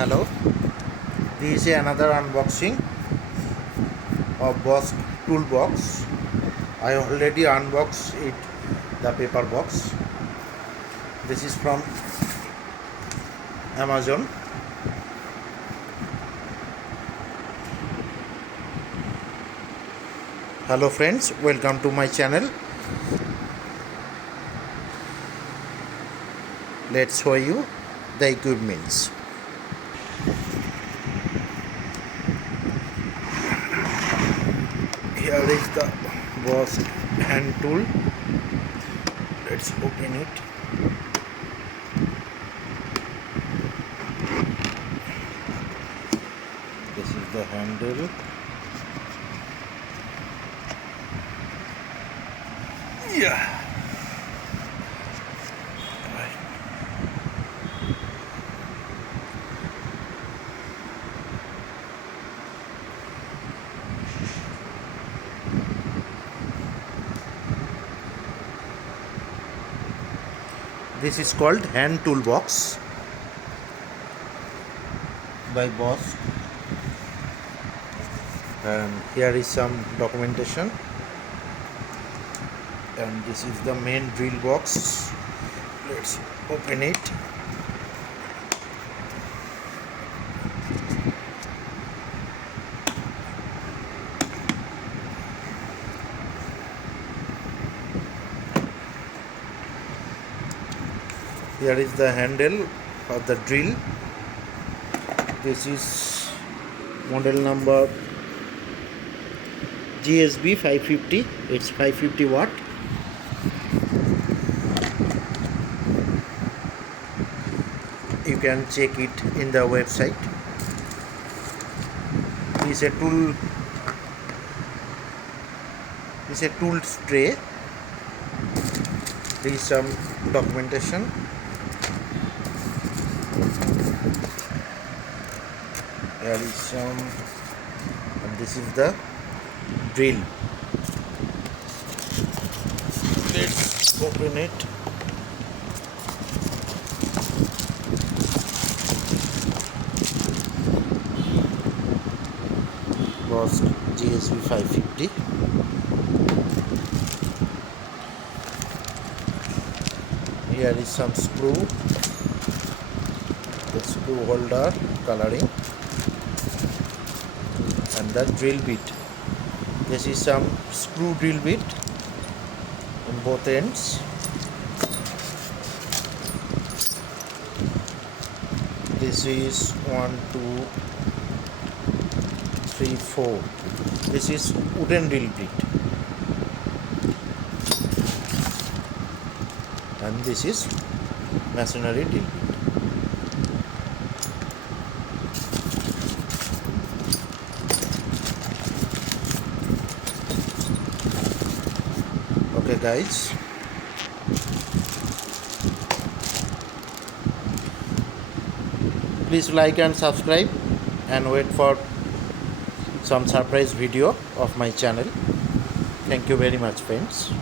Hello, this is another unboxing of Bosch toolbox. I already unboxed it, the paper box. This is from Amazon. Hello friends, welcome to my channel. Let's show you the equipments. Here is the Bosch hand tool. Let's open it. This is the handle. Yeah. This is called hand toolbox by Bosch, and here is some documentation, and this is the main drill box. Let's open it. Here is the handle of the drill. This is model number GSB 550. It's 550 watt. You can check it in the website. This is a tool tray. There is some documentation. There is some, and this is the drill. Let's open it. Bosch GSB 550. Here is some screw, the screw holder coloring, and the drill bit. This is some screw drill bit on both ends. This is 1, 2, 3, 4. This is wooden drill bit, and this is masonry drill bit. Okay guys, please like and subscribe and wait for some surprise video of my channel. Thank you very much friends.